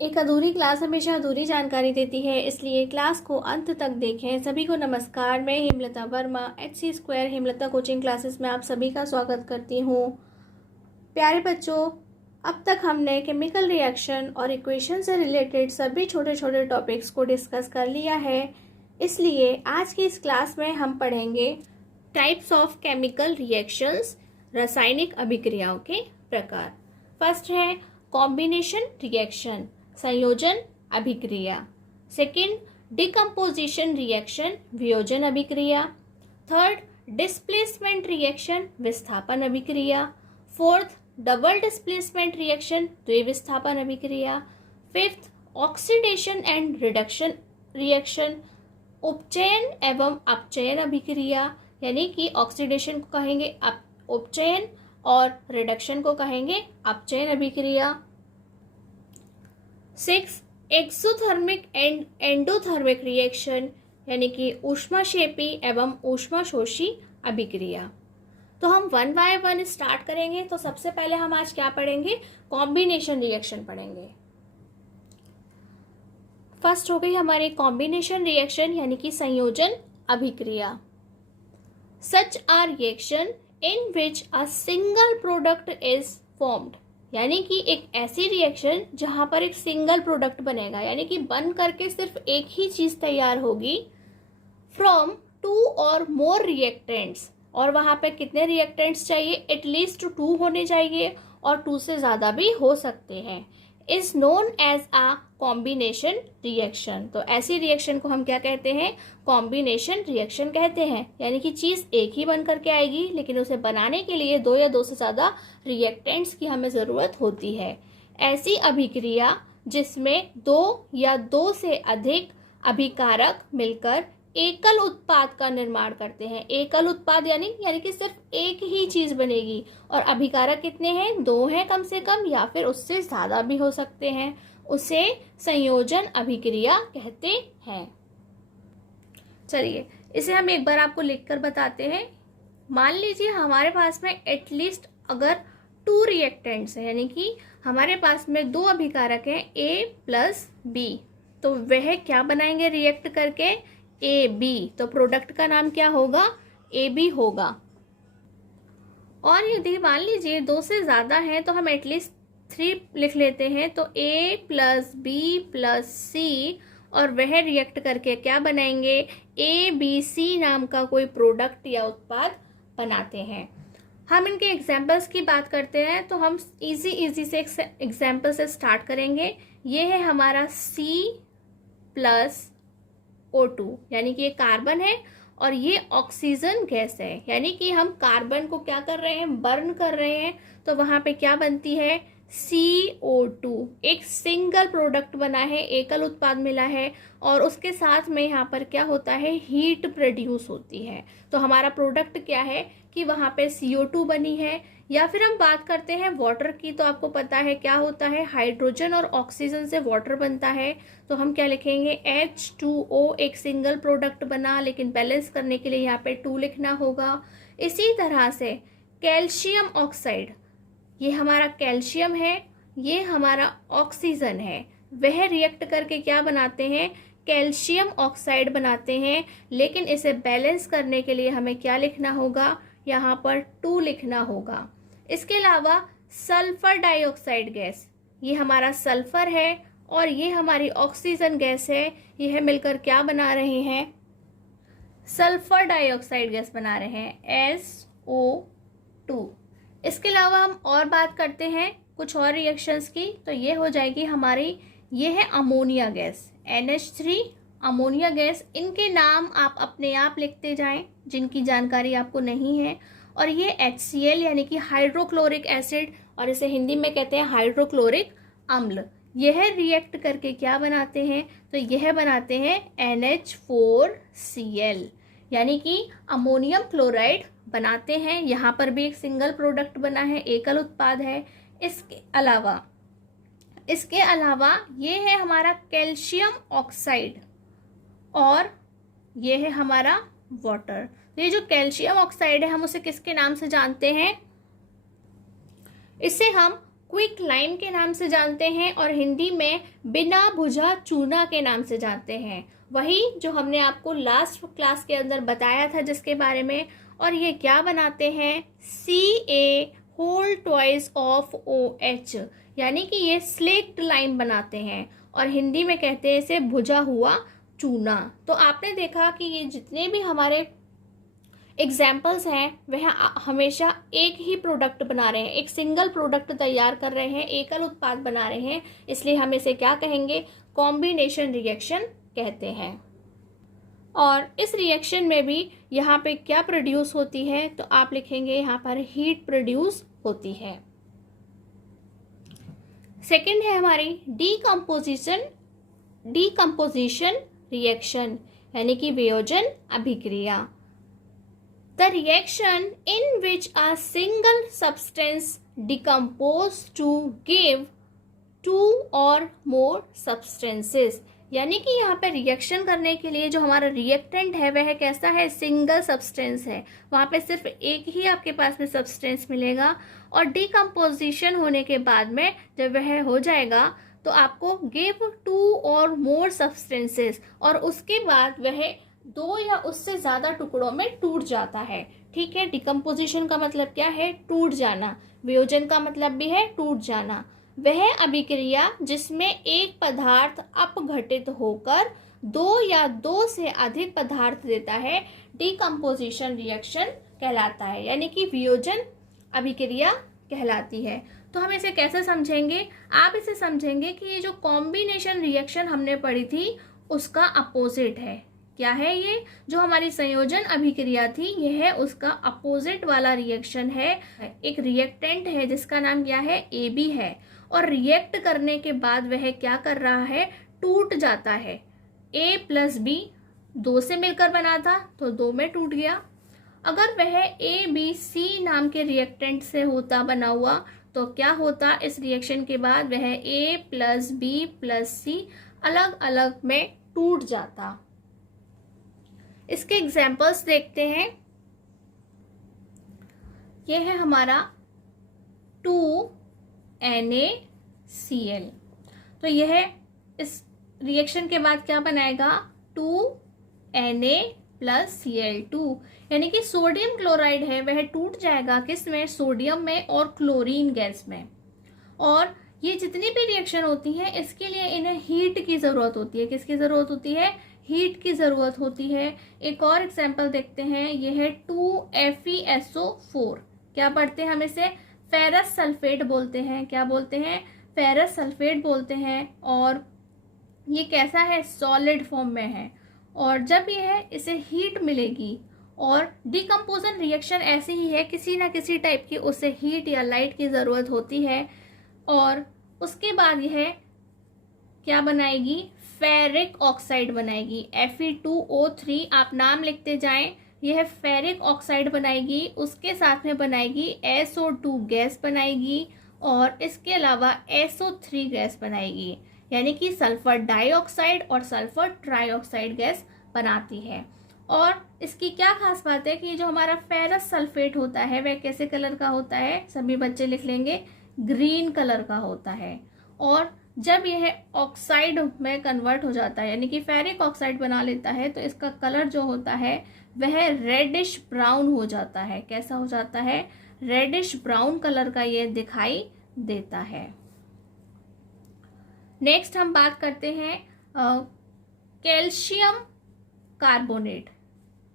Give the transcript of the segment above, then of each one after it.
एक अधूरी क्लास हमेशा अधूरी जानकारी देती है, इसलिए क्लास को अंत तक देखें। सभी को नमस्कार। मैं Hemlata Verma HC² Hemlata coaching classes में आप सभी का स्वागत करती हूँ। प्यारे बच्चों, अब तक हमने केमिकल रिएक्शन और इक्वेशन से रिलेटेड सभी छोटे छोटे टॉपिक्स को डिस्कस कर लिया है। इसलिए आज की इस क्लास में हम पढ़ेंगे टाइप्स ऑफ केमिकल रिएक्शंस, रासायनिक अभिक्रियाओं के प्रकार। फर्स्ट है कॉम्बिनेशन रिएक्शन, संयोजन अभिक्रिया। सेकंड, डिकम्पोजिशन रिएक्शन, वियोजन अभिक्रिया। थर्ड, डिस्प्लेसमेंट रिएक्शन, विस्थापन अभिक्रिया। फोर्थ, डबल डिस्प्लेसमेंट रिएक्शन, द्विविस्थापन अभिक्रिया। Fifth, oxidation and reduction reaction, उपचयन एवं अपचयन अभिक्रिया, यानी कि ऑक्सीडेशन को कहेंगे उपचयन और रिडक्शन को कहेंगे अपचयन अभिक्रिया। 6, एक्सोथर्मिक एंड एंडोथर्मिक रिएक्शन, यानी कि ऊष्माक्षेपी एवं ऊष्माशोषी अभिक्रिया। तो हम 1 बाय 1 स्टार्ट करेंगे। तो सबसे पहले हम आज क्या पढ़ेंगे? कॉम्बिनेशन रिएक्शन पढ़ेंगे। फर्स्ट हो गई हमारी कॉम्बिनेशन रिएक्शन, यानी कि संयोजन अभिक्रिया। Such a reaction in which a single product is formed, यानी कि एक ऐसी रिएक्शन जहां पर एक सिंगल प्रोडक्ट बनेगा, यानी कि बन करके सिर्फ एक ही चीज तैयार होगी। फ्रॉम 2 और मोर रिएक्टेंट्स, और वहां पे कितने रिएक्टेंट्स चाहिए? एटलीस्ट 2 होने चाहिए और 2 से ज्यादा भी हो सकते हैं। Is known as a combination reaction. तो ऐसी रिएक्शन को हम क्या कहते हैं? कॉम्बिनेशन रिएक्शन कहते हैं। यानी कि चीज एक ही बन करके आएगी, लेकिन उसे बनाने के लिए 2 या 2 से ज्यादा रिएक्टेंट्स की हमें जरूरत होती है। ऐसी अभिक्रिया जिसमें 2 या 2 से अधिक अभिकारक मिलकर एकल उत्पाद का निर्माण करते हैं। एकल उत्पाद यानी कि सिर्फ एक ही चीज बनेगी, और अभिकारक कितने हैं? 2 हैं कम से कम, या फिर उससे ज्यादा भी हो सकते हैं। उसे संयोजन अभिक्रिया कहते हैं। चलिए इसे हम एक बार आपको लिखकर बताते हैं। मान लीजिए हमारे पास में एटलीस्ट अगर 2 रिएक्टेंट्स हैं, यानी कि हमारे पास में 2 अभिकारक हैं A+B, तो वह क्या बनाएंगे रिएक्ट करके? AB। तो प्रोडक्ट का नाम क्या होगा? AB होगा। और यदि मान लीजिए 2 से ज्यादा हैं तो हम एटलीस्ट 3 लिख लेते हैं। तो A+B+C, और वह रिएक्ट करके क्या बनाएंगे? ABC नाम का कोई प्रोडक्ट या उत्पाद बनाते हैं। हम इनके एग्जाम्पल्स की बात करते हैं, तो हम इजी से एग्जाम्पल से स्टार्ट करेंगे। ये है हमारा C+O2, यानी कि ये कार्बन है और ये ऑक्सीजन गैस है। यानी कि हम कार्बन को क्या कर रहे हैं? बर्न कर रहे हैं। तो वहां पे क्या बनती है? CO2। एक सिंगल प्रोडक्ट बना है, एकल उत्पाद मिला है, और उसके साथ में यहाँ पर क्या होता है? हीट प्रोड्यूस होती है। तो हमारा प्रोडक्ट क्या है कि वहां पे CO2 बनी है। या फिर हम बात करते हैं वाटर की, तो आपको पता है क्या होता है? हाइड्रोजन और ऑक्सीजन से वाटर बनता है। तो हम क्या लिखेंगे? H2O। एक सिंगल प्रोडक्ट बना, लेकिन बैलेंस करने के लिए यहाँ पे 2 लिखना होगा। इसी तरह से कैल्शियम ऑक्साइड, ये हमारा कैल्शियम है, ये हमारा ऑक्सीजन है। वह रिएक्ट करके क्या बनाते हैं? कैल्शियम ऑक्साइड बनाते हैं, लेकिन इसे बैलेंस करने के लिए हमें क्या लिखना होगा? यहाँ पर 2 लिखना होगा। इसके अलावा सल्फर डाइऑक्साइड गैस, ये हमारा सल्फर है और ये हमारी ऑक्सीजन गैस है। यह मिलकर क्या बना रहे हैं? सल्फर डाइऑक्साइड गैस बना रहे हैं, SO2। इसके अलावा हम और बात करते हैं कुछ और रिएक्शंस की, तो ये हो जाएगी हमारी, ये है ammonia gas, NH3 ammonia gas. इनके नाम आप अपने आप लिखते जाएं जिनकी जानकारी आपको नहीं है। और ये HCl, यानी कि हाइड्रोक्लोरिक एसिड, और इसे हिंदी में कहते हैं हाइड्रोक्लोरिक अम्ल। यह रिएक्ट करके क्या बनाते हैं? तो यह बनाते हैं NH4Cl, यानी कि अमोनियम क्लोराइड बनाते हैं। यहाँ पर भी एक सिंगल प्रोडक्ट बना है, एकल उत्पाद है। इसके अलावा ये है हमारा कैल्शियम ऑक्साइड, और ये है हमारा वाटर। तो ये जो कैल्शियम ऑक्साइड है हम उसे किसके नाम से जानते हैं? इसे हम क्विक लाइम के नाम से जानते हैं और हिंदी में बिना भुजा चूना के नाम से जानते हैं। वही जो हमने आपको लास्ट क्लास के अंदर बताया था जिसके बारे में। और ये क्या बनाते हैं, Ca whole twice of OH, यानी कि ये स्लेक्ट लाइम बनाते हैं और हिंदी में कहते हैं इसे भुजा हुआ चूना। तो आपने देखा कि ये जितने भी हमारे एग्जाम्पल्स हैं वह हमेशा एक ही प्रोडक्ट बना रहे हैं, एक सिंगल प्रोडक्ट तैयार कर रहे हैं, एकल उत्पाद बना रहे हैं, इसलिए हम इसे क्या कहेंगे, कॉम्बिनेशन रिएक्शन कहते हैं। और इस रिएक्शन में भी यहाँ पे क्या प्रोड्यूस होती है, तो आप लिखेंगे यहाँ पर हीट प्रोड्यूस होती है। सेकंड है हमारी डीकम्पोजिशन रिएक्शन, यानी कि वियोजन अभिक्रिया। The reaction in which a single substance decomposes to give two or more substances, यानी कि यहाँ पे रिएक्शन करने के लिए जो हमारा रिएक्टेंट है वह कैसा है, सिंगल सब्सटेंस है। वहाँ पे सिर्फ एक ही आपके पास में सब्सटेंस मिलेगा और डिकम्पोजिशन होने के बाद में जब वह हो जाएगा तो आपको गिव टू और मोर सब्सटेंसेस, और उसके बाद वह दो या उससे ज्यादा टुकड़ों में टूट जाता है। ठीक है, डिकम्पोजिशन का मतलब क्या है, टूट जाना। वियोजन का मतलब भी है टूट जाना। वह अभिक्रिया जिसमें एक पदार्थ अपघटित होकर दो या दो से अधिक पदार्थ देता है डिकम्पोजिशन रिएक्शन कहलाता है, यानी कि वियोजन अभिक्रिया कहलाती है। तो हम इसे कैसे समझेंगे, आप इसे समझेंगे कि ये जो कॉम्बिनेशन रिएक्शन हमने पढ़ी थी उसका अपोजिट है। क्या है ये, जो हमारी संयोजन अभिक्रिया थी यह उसका अपोजिट वाला रिएक्शन है। एक रिएक्टेंट है जिसका नाम क्या है, AB है, और रिएक्ट करने के बाद वह क्या कर रहा है, टूट जाता है। A + B 2 से मिलकर बना था तो 2 में टूट गया। अगर वह ABC नाम के रिएक्टेंट से होता बना हुआ तो क्या होता, इस रिएक्शन के बाद वह A + B + C अलग अलग में टूट जाता। इसके एग्जाम्पल्स देखते हैं। यह है हमारा 2NaCl, तो यह इस रिएक्शन के बाद क्या बनाएगा, 2Na + Cl2, यानी कि सोडियम क्लोराइड है वह टूट जाएगा किस में, सोडियम में और क्लोरीन गैस में। और ये जितनी भी रिएक्शन होती है इसके लिए इन्हें हीट की जरूरत होती है। किसकी जरूरत होती है, हीट की जरूरत होती है। एक और एग्जाम्पल देखते हैं, यह है 2FeSO4। क्या पढ़ते हैं हम इसे, फेरस सल्फेट बोलते हैं। क्या बोलते हैं, फेरस सल्फेट बोलते हैं। और ये कैसा है, सॉलिड फॉर्म में है। और जब यह इसे हीट मिलेगी, और डिकम्पोजन रिएक्शन ऐसी ही है, किसी ना किसी टाइप की उसे हीट या लाइट की जरूरत होती है। और उसके बाद यह क्या बनाएगी, फेरिक ऑक्साइड बनाएगी। Fe2O3 आप नाम लिखते जाएं, यह फेरिक ऑक्साइड बनाएगी। उसके साथ में बनाएगी SO2 गैस बनाएगी, और इसके अलावा SO3 गैस बनाएगी, यानी कि सल्फर डाइऑक्साइड और सल्फर ट्राइऑक्साइड गैस बनाती है। और इसकी क्या खास बात है कि जो हमारा फेरस सल्फेट होता है वह कैसे कलर का होता है, सभी बच्चे लिख लेंगे, ग्रीन कलर का होता है। और जब यह ऑक्साइड में कन्वर्ट हो जाता है, यानी कि फेरिक ऑक्साइड बना लेता है, तो इसका कलर जो होता है वह रेडिश ब्राउन हो जाता है। कैसा हो जाता है, रेडिश ब्राउन कलर का ये दिखाई देता है। नेक्स्ट हम बात करते हैं कैल्शियम कार्बोनेट।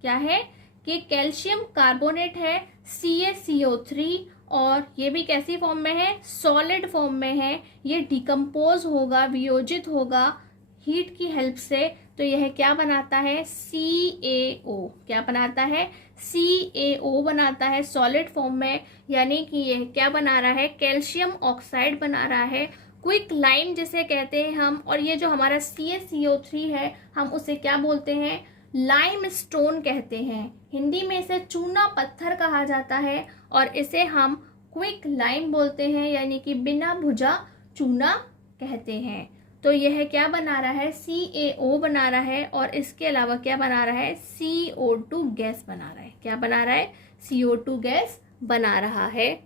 क्या है कि कैल्शियम कार्बोनेट है CaCO3, और ये भी कैसी फॉर्म में है, सॉलिड फॉर्म में है। ये डिकम्पोज होगा, वियोजित होगा हीट की हेल्प से। तो यह क्या बनाता है, CaO। क्या बनाता है, CaO बनाता है सॉलिड फॉर्म में, यानी कि यह क्या बना रहा है, कैल्शियम ऑक्साइड बना रहा है। क्विक लाइम जिसे कहते हैं हम, और ये जो हमारा CaCO3 है हम उसे क्या बोलते हैं, लाइम स्टोन कहते हैं। हिंदी में इसे चूना पत्थर कहा जाता है, और इसे हम क्विक लाइम बोलते हैं, यानी कि बिना भुजा चूना कहते हैं। तो यह क्या बना रहा है, CaO बना रहा है, और इसके अलावा क्या बना रहा है, CO2 गैस बना रहा है। क्या बना रहा है, CO2 गैस बना रहा है।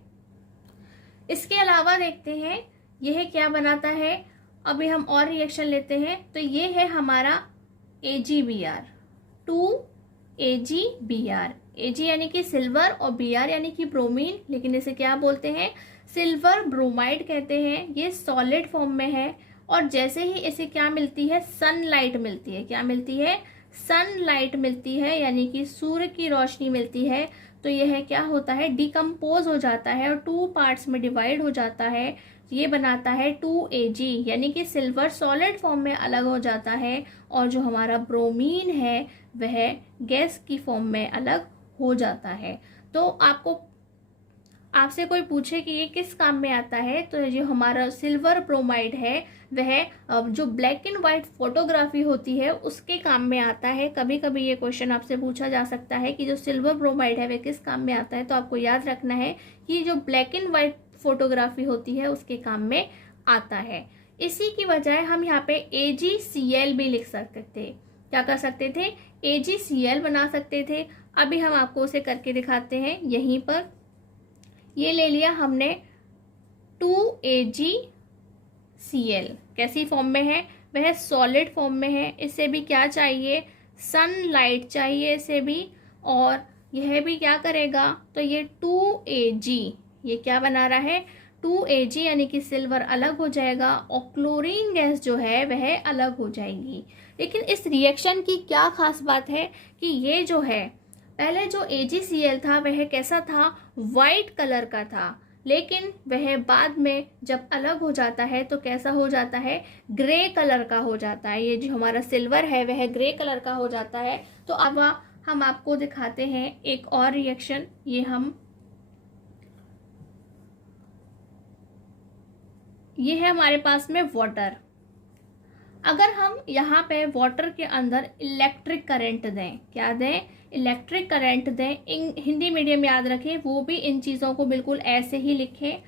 इसके अलावा देखते हैं यह क्या बनाता है। अभी हम और रिएक्शन लेते हैं, तो ये है हमारा AgBr, 2AgBr। Ag यानी कि सिल्वर और Br यानी कि ब्रोमीन, लेकिन इसे क्या बोलते हैं, सिल्वर ब्रोमाइड कहते हैं। ये सॉलिड फॉर्म में है और जैसे ही इसे क्या मिलती है, सनलाइट मिलती है। क्या मिलती है, सनलाइट मिलती है, यानी कि सूर्य की रोशनी मिलती है, तो यह क्या होता है, डिकम्पोज हो जाता है और 2 पार्ट्स में डिवाइड हो जाता है। ये बनाता है 2Ag, यानी कि सिल्वर सॉलिड फॉर्म में अलग हो जाता है और जो हमारा ब्रोमीन है वह गैस की फॉर्म में अलग हो जाता है। तो आपसे कोई पूछे कि ये किस काम में आता है, तो जो हमारा सिल्वर ब्रोमाइड है वह जो ब्लैक एंड व्हाइट फोटोग्राफी होती है उसके काम में आता है। कभी कभी ये क्वेश्चन आपसे पूछा जा सकता है कि जो सिल्वर ब्रोमाइड है वह किस काम में आता है, तो आपको याद रखना है कि जो ब्लैक एंड व्हाइट फोटोग्राफी होती है उसके काम में आता है। इसी की बजाय हम यहाँ पे AgCl भी लिख सकते थे। क्या कर सकते थे, AgCl बना सकते थे। अभी हम आपको उसे करके दिखाते हैं। यहीं पर ये ले लिया हमने 2AgCl, कैसी फॉर्म में है, वह सॉलिड फॉर्म में है। इसे भी क्या चाहिए, सनलाइट चाहिए इसे भी, और यह भी क्या करेगा, तो ये 2Ag, ये क्या बना रहा है, 2Ag यानी कि सिल्वर अलग हो जाएगा और क्लोरीन गैस जो है वह अलग हो जाएगी। लेकिन इस रिएक्शन की क्या खास बात है कि ये जो है, पहले जो AgCl था वह कैसा था, वाइट कलर का था, लेकिन वह बाद में जब अलग हो जाता है तो कैसा हो जाता है, ग्रे कलर का हो जाता है। ये जो हमारा सिल्वर है वह ग्रे कलर का हो जाता है। तो अब हम आपको दिखाते हैं एक और रिएक्शन। ये है हमारे पास में वाटर। अगर हम यहाँ पे वाटर के अंदर इलेक्ट्रिक करंट दें, क्या दें, इलेक्ट्रिक करंट दें, हिंदी मीडियम याद रखें, वो भी इन चीज़ों को बिल्कुल ऐसे ही लिखें।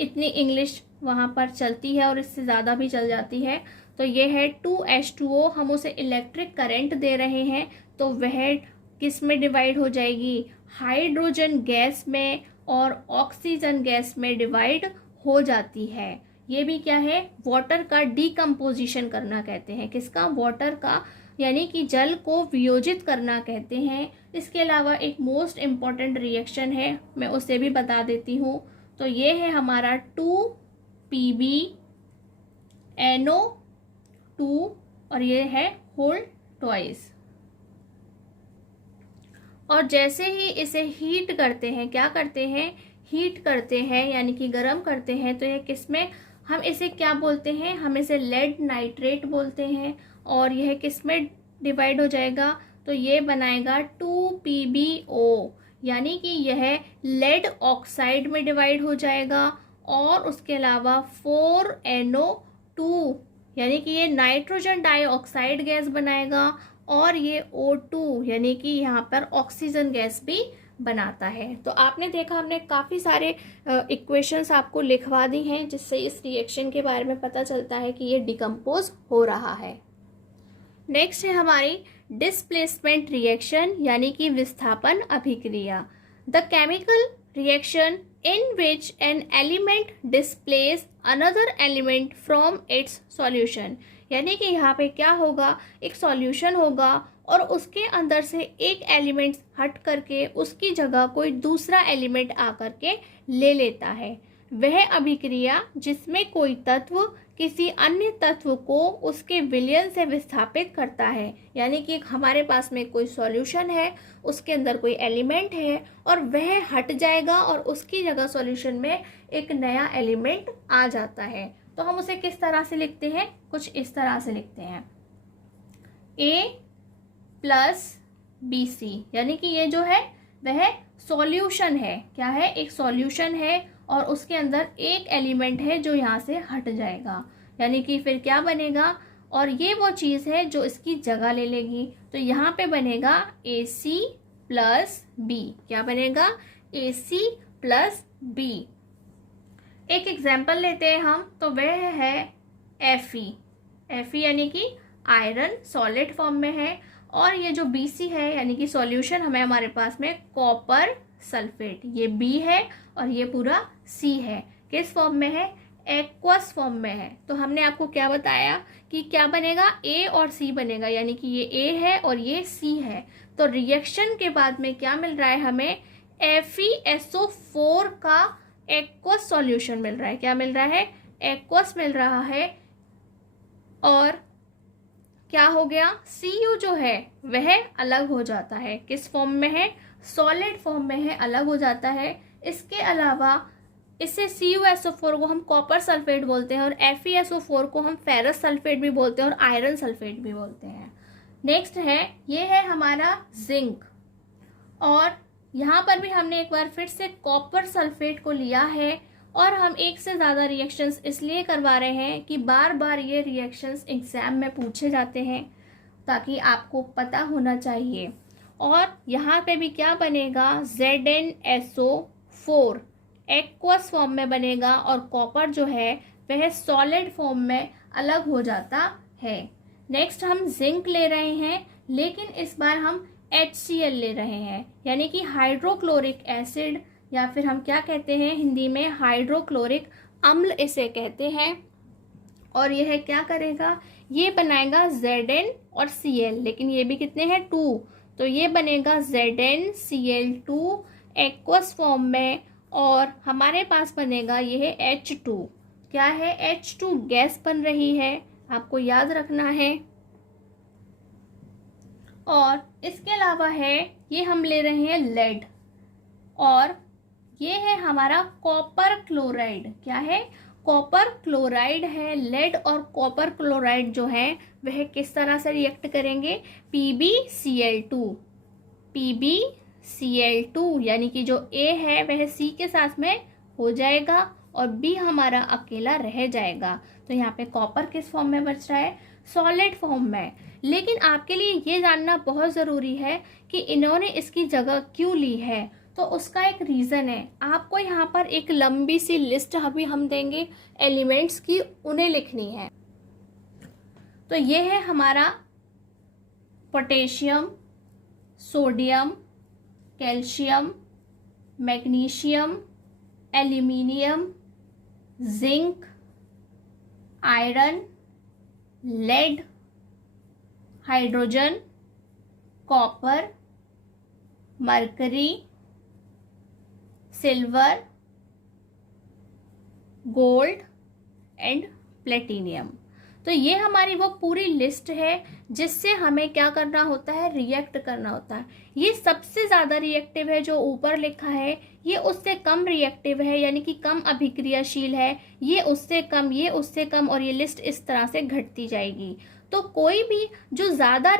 इतनी इंग्लिश वहाँ पर चलती है और इससे ज़्यादा भी चल जाती है। तो ये है 2H2O, हम उसे इलेक्ट्रिक करंट दे रहे हैं, तो वह किस में डिवाइड हो जाएगी, हाइड्रोजन गैस में और ऑक्सीजन गैस में डिवाइड हो जाती है। ये भी क्या है, वाटर का डिकम्पोजिशन करना कहते हैं। किसका, वाटर का, यानी कि जल को वियोजित करना कहते हैं। इसके अलावा एक मोस्ट इम्पॉर्टेंट रिएक्शन है, मैं उसे भी बता देती हूँ। तो ये है हमारा 2PbNO2 और ये है होल ट्वाइस। और जैसे ही इसे हीट करते हैं, क्या करते हैं, हीट करते हैं यानी कि गर्म करते हैं, तो यह किसमें, हम इसे क्या बोलते हैं, हम इसे लेड नाइट्रेट बोलते हैं। और यह किसमें डिवाइड हो जाएगा, तो ये बनाएगा 2PbO, यानी कि यह लेड ऑक्साइड में डिवाइड हो जाएगा। और उसके अलावा 4NO2 यानी कि ये नाइट्रोजन डाइऑक्साइड गैस बनाएगा और ये O2 यानी कि यहाँ पर ऑक्सीजन गैस भी बनाता है। तो आपने देखा हमने काफ़ी सारे इक्वेशंस आपको लिखवा दी हैं, जिससे इस रिएक्शन के बारे में पता चलता है कि ये डिकम्पोज हो रहा है। नेक्स्ट है हमारी डिस्प्लेसमेंट रिएक्शन यानी कि विस्थापन अभिक्रिया। The chemical reaction in which an element displaces another element from its solution, यानी कि यहाँ पे क्या होगा, एक सॉल्यूशन होगा और उसके अंदर से एक एलिमेंट हट करके उसकी जगह कोई दूसरा एलिमेंट आकर के ले लेता है। वह अभिक्रिया जिसमें कोई तत्व किसी अन्य तत्व को उसके विलयन से विस्थापित करता है, यानी कि हमारे पास में कोई सॉल्यूशन है, उसके अंदर कोई एलिमेंट है और वह हट जाएगा और उसकी जगह सॉल्यूशन में एक नया एलिमेंट आ जाता है। तो हम उसे किस तरह से लिखते हैं, कुछ इस तरह से लिखते हैं, A+BC, यानी कि ये जो है वह सॉल्यूशन है। क्या है, एक सॉल्यूशन है और उसके अंदर एक एलिमेंट है जो यहाँ से हट जाएगा, यानी कि फिर क्या बनेगा, और ये वो चीज़ है जो इसकी जगह ले लेगी। तो यहाँ पे बनेगा AC+B। क्या बनेगा, AC+B। एक एग्जाम्पल लेते हैं हम, तो वह है Fe। Fe यानी कि आयरन सॉलिड फॉर्म में है, और ये जो BC है यानी कि सॉल्यूशन हमें हमारे पास में कॉपर सल्फेट, ये B है और ये पूरा सी है। किस फॉर्म में है? एक्वस फॉर्म में है। तो हमने आपको क्या बताया कि क्या बनेगा, ए और सी बनेगा, यानी कि ये ए है और ये सी है। तो रिएक्शन के बाद में क्या मिल रहा है हमें? FeSO4 का एक्वस सॉल्यूशन मिल रहा है। क्या मिल रहा है? एक्वस मिल रहा है। और क्या हो गया? Cu जो है वह अलग हो जाता है। किस फॉर्म में है? सॉलिड फॉर्म में है, अलग हो जाता है। इसके अलावा इससे CuSO4 को हम कॉपर सल्फेट बोलते हैं और FeSO4 को हम फेरस सल्फेट भी बोलते हैं और आयरन सल्फेट भी बोलते हैं। नेक्स्ट है, ये है हमारा जिंक। और यहाँ पर भी हमने एक बार फिर से कॉपर सल्फेट को लिया है और हम एक से ज़्यादा रिएक्शंस इसलिए करवा रहे हैं कि बार बार ये रिएक्शंस एग्जाम में पूछे जाते हैं, ताकि आपको पता होना चाहिए। और यहाँ पे भी क्या बनेगा? ZnSO4 एक्वस फॉर्म में बनेगा और कॉपर जो है वह सॉलिड फॉर्म में अलग हो जाता है। नेक्स्ट हम जिंक ले रहे हैं, लेकिन इस बार हम HCl ले रहे हैं, यानी कि हाइड्रोक्लोरिक एसिड, या फिर हम क्या कहते हैं हिंदी में? हाइड्रोक्लोरिक अम्ल इसे कहते हैं। और यह क्या करेगा? ये बनाएगा Zn और Cl, लेकिन ये भी कितने हैं? 2। तो ये बनेगा ZnCl2 एक्वस फॉर्म में, और हमारे पास बनेगा यह H2। क्या है? H2 गैस बन रही है, आपको याद रखना है। और इसके अलावा है, ये हम ले रहे हैं लेड, और ये है हमारा कॉपर क्लोराइड। क्या है? कॉपर क्लोराइड है। लेड और कॉपर क्लोराइड जो है वह किस तरह से रिएक्ट करेंगे? PbCl2। PbCl2 यानी कि जो A है वह C के साथ में हो जाएगा और B हमारा अकेला रह जाएगा। तो यहाँ पे कॉपर किस फॉर्म में बच रहा है? सॉलिड फॉर्म में। लेकिन आपके लिए ये जानना बहुत ज़रूरी है कि इन्होंने इसकी जगह क्यों ली है। तो उसका एक रीज़न है। आपको यहाँ पर एक लंबी सी लिस्ट अभी हम देंगे एलिमेंट्स की, उन्हें लिखनी है। तो ये है हमारा potassium, sodium, calcium, magnesium, aluminium, zinc, iron, lead, hydrogen, copper, mercury, silver, gold and platinum. तो ये हमारी वो पूरी लिस्ट है जिससे हमें क्या करना होता है? रिएक्ट करना होता है। ये सबसे ज़्यादा रिएक्टिव है जो ऊपर लिखा है, ये उससे कम रिएक्टिव है, यानी कि कम अभिक्रियाशील है, ये उससे कम, ये उससे कम, और ये लिस्ट इस तरह से घटती जाएगी। तो कोई भी जो ज़्यादा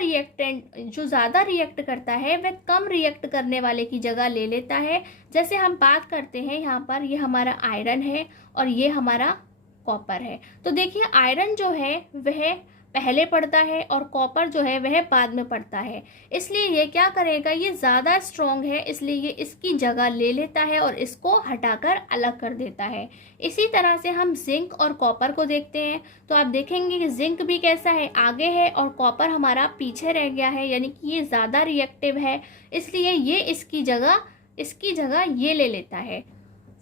रिएक्ट करता है वह कम रिएक्ट करने वाले की जगह ले लेता है। जैसे हम बात करते हैं यहाँ पर, ये हमारा आयरन है और ये हमारा कॉपर है। तो देखिए आयरन जो है वह पहले पड़ता है और कॉपर जो है वह बाद में पड़ता है, इसलिए ये क्या करेगा? ये ज़्यादा स्ट्रॉन्ग है, इसलिए ये इसकी जगह ले लेता है और इसको हटाकर अलग कर देता है। इसी तरह से हम जिंक और कॉपर को देखते हैं, तो आप देखेंगे कि जिंक भी कैसा है? आगे है और कॉपर हमारा पीछे रह गया है, यानी कि ये ज़्यादा रिएक्टिव है, इसलिए ये इसकी जगह ये ले लेता है।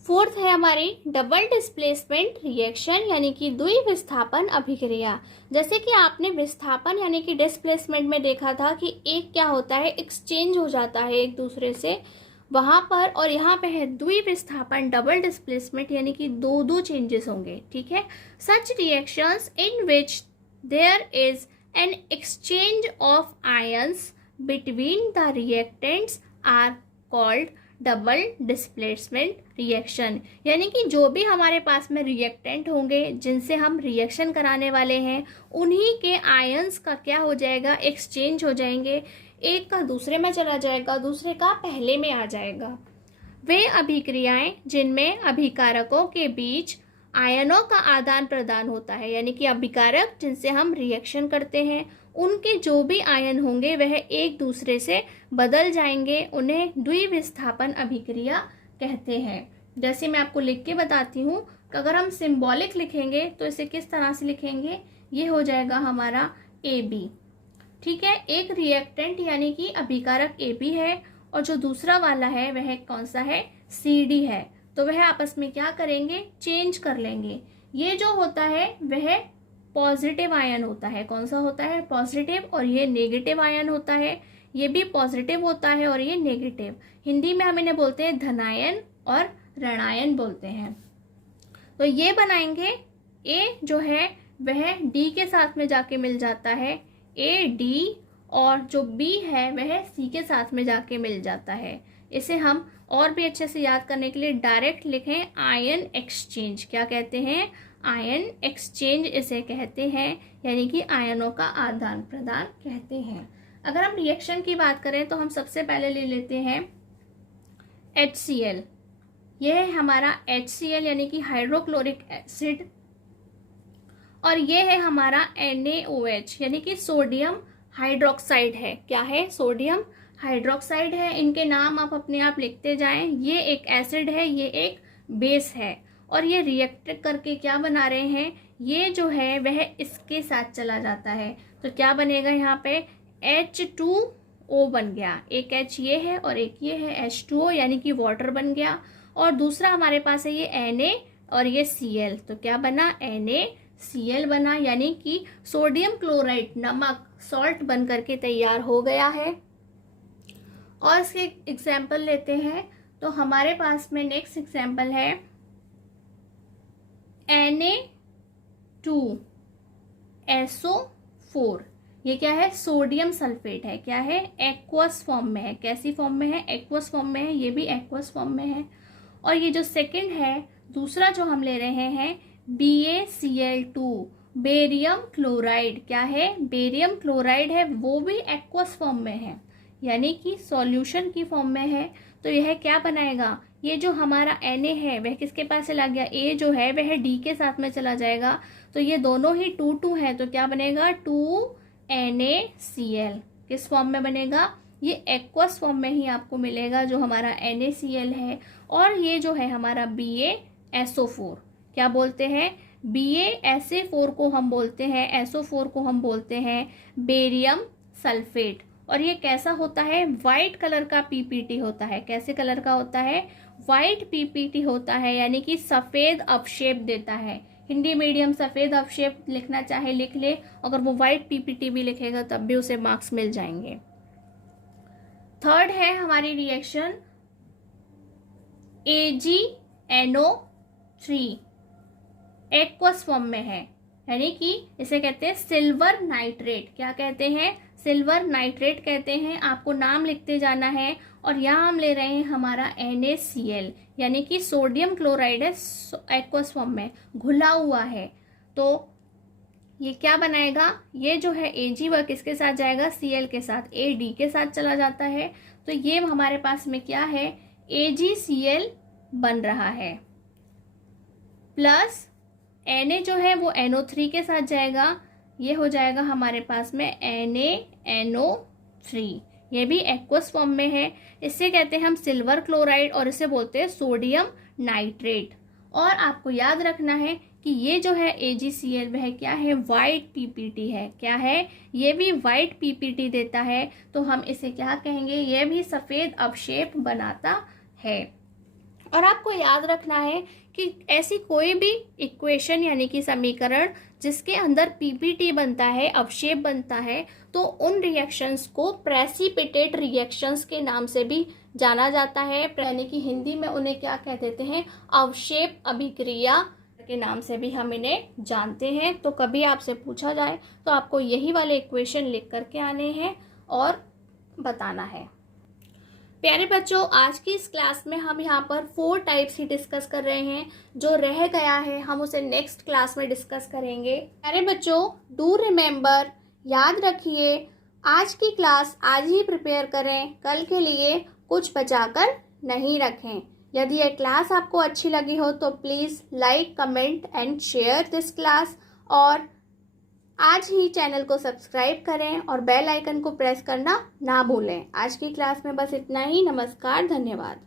फोर्थ है हमारी डबल डिस्प्लेसमेंट रिएक्शन, यानी कि द्विविस्थापन अभिक्रिया। जैसे कि आपने विस्थापन यानी कि डिस्प्लेसमेंट में देखा था कि एक क्या होता है? एक्सचेंज हो जाता है एक दूसरे से वहाँ पर, और यहाँ पे है द्विविस्थापन डबल डिस्प्लेसमेंट, यानी कि दो चेंजेस होंगे। ठीक है, such reactions in which there is an exchange of ions between the reactants are called double displacement reaction. यानी कि जो भी हमारे पास में रिएक्टेंट होंगे जिनसे हम रिएक्शन कराने वाले हैं, उन्हीं के आयंस का क्या हो जाएगा? एक्सचेंज हो जाएंगे, एक का दूसरे में चला जाएगा, दूसरे का पहले में आ जाएगा। वे अभिक्रियाएं जिनमें अभिकारकों के बीच आयनों का आदान प्रदान होता है, यानी कि अभिकारक जिनसे हम रिएक्शन करते हैं उनके जो भी आयन होंगे वह एक दूसरे से बदल जाएंगे, उन्हें द्विविस्थापन अभिक्रिया कहते हैं। जैसे मैं आपको लिख के बताती हूँ कि अगर हम सिंबॉलिक लिखेंगे तो इसे किस तरह से लिखेंगे? ये हो जाएगा हमारा AB। ठीक है, एक रिएक्टेंट यानी कि अभिकारक AB है और जो दूसरा वाला है वह कौन सा है? CD है। तो वह आपस में क्या करेंगे, चेंज कर लेंगे। ये जो होता है वह पॉजिटिव आयन होता है। कौन सा होता है, पॉजिटिव, और ये नेगेटिव आयन होता है। ये भी पॉजिटिव होता है और ये नेगेटिव। हिंदी में हम इन्हें बोलते हैं धनायन और ऋणायन बोलते हैं। तो ये बनाएंगे, ए जो है वह डी के साथ में जाके मिल जाता है, ए डी, और जो बी है वह सी के साथ में जाके मिल जाता है। इसे हम और भी अच्छे से याद करने के लिए डायरेक्ट लिखें, आयन एक्सचेंज। क्या कहते हैं, आयन एक्सचेंज इसे कहते हैं, यानी कि आयनों का आदान प्रदान कहते हैं। अगर हम रिएक्शन की बात करें तो हम सबसे पहले ले लेते हैं HCl। यह है हमारा HCl यानी कि हाइड्रोक्लोरिक एसिड, और ये है हमारा NaOH यानी कि सोडियम हाइड्रोक्साइड है। क्या है, सोडियम हाइड्रोक्साइड है। इनके नाम आप अपने आप लिखते जाएं। ये एक एसिड है, ये एक बेस है, और ये रिएक्ट करके क्या बना रहे हैं, ये जो है वह इसके साथ चला जाता है। तो क्या बनेगा, यहाँ पे H2O बन गया। एक H ये है और एक ये है, H2O यानी कि वाटर बन गया। और दूसरा हमारे पास है ये Na और ये Cl। तो क्या बना, NaCl बना, यानी कि सोडियम क्लोराइड, नमक, सॉल्ट बन करके तैयार हो गया है। और इसके एग्जाम्पल लेते हैं। तो हमारे पास में नेक्स्ट एग्जाम्पल है Na2SO4। ये क्या है, सोडियम सल्फेट है। क्या है, एक्वस फॉर्म में है। कैसी फॉर्म में है, एक्वस फॉर्म में है। ये भी एक्वस फॉर्म में है। और ये जो सेकंड है, दूसरा जो हम ले रहे हैं, BaCl2, बेरियम क्लोराइड। क्या है, बेरियम क्लोराइड है, वो भी एक्वस फॉर्म में है, यानी कि सॉल्यूशन की फॉर्म में है। तो यह क्या बनाएगा, ये जो हमारा Na है वह किसके पास चला गया, A जो है वह D के साथ में चला जाएगा। तो ये दोनों ही 2 है, तो क्या बनेगा, 2NaCl। किस फॉर्म में बनेगा, ये एक्वस फॉर्म में ही आपको मिलेगा जो हमारा NaCl है। और ये जो है हमारा BaSO4, क्या बोलते हैं, BaSO4 को हम बोलते हैं, SO4 को हम बोलते हैं बेरियम सल्फेट। और ये कैसा होता है, वाइट कलर का PPT होता है। कैसे कलर का होता है, वाइट PPT होता है, यानी कि सफेद अपशेप देता है। हिंदी मीडियम सफेद अपशेप लिखना चाहे लिख ले, अगर वो वाइट PPT भी लिखेगा तब भी उसे मार्क्स मिल जाएंगे। थर्ड है हमारी रिएक्शन AgNO3, एक्वस फॉर्म में है, यानी कि इसे कहते हैं सिल्वर नाइट्रेट। क्या कहते हैं, सिल्वर नाइट्रेट कहते हैं। आपको नाम लिखते जाना है। और यहाँ हम ले रहे हैं हमारा NaCl, यानी कि सोडियम क्लोराइड है, एक्वस फॉर्म में घुला हुआ है। तो ये क्या बनाएगा, ये जो है Ag वह किसके साथ जाएगा, Cl के साथ, AD के साथ चला जाता है। तो ये हमारे पास में क्या है, AgCl बन रहा है, प्लस Na जो है वो NO3 के साथ जाएगा। ये हो जाएगा हमारे पास में NaNO3। ये भी एक्वस फॉर्म में है। इससे कहते हैं हम सिल्वर क्लोराइड, और इसे बोलते हैं सोडियम नाइट्रेट। और आपको याद रखना है कि ये जो है AgCl वह क्या है, वाइट PPT है। क्या है, ये भी वाइट PPT देता है। तो हम इसे क्या कहेंगे, ये भी सफेद अवशेप बनाता है। और आपको याद रखना है कि ऐसी कोई भी इक्वेशन यानी कि समीकरण जिसके अंदर PPT बनता है, अवशेप बनता है, तो उन रिएक्शंस को प्रेसिपिटेट रिएक्शंस के नाम से भी जाना जाता है। यानी कि हिंदी में उन्हें क्या कह देते हैं, अवशेप अभिक्रिया के नाम से भी हम इन्हें जानते हैं। तो कभी आपसे पूछा जाए तो आपको यही वाले इक्वेशन लिख करके आने हैं और बताना है। प्यारे बच्चों, आज की इस क्लास में हम यहाँ पर 4 टाइप्स ही डिस्कस कर रहे हैं। जो रह गया है हम उसे नेक्स्ट क्लास में डिस्कस करेंगे। प्यारे बच्चों, डू रिमेम्बर, याद रखिए, आज की क्लास आज ही प्रिपेयर करें, कल के लिए कुछ बचाकर नहीं रखें। यदि यह क्लास आपको अच्छी लगी हो तो please like, comment and share this class, और आज ही चैनल को सब्सक्राइब करें और बेल आइकन को प्रेस करना ना भूलें। आज की क्लास में बस इतना ही। नमस्कार, धन्यवाद।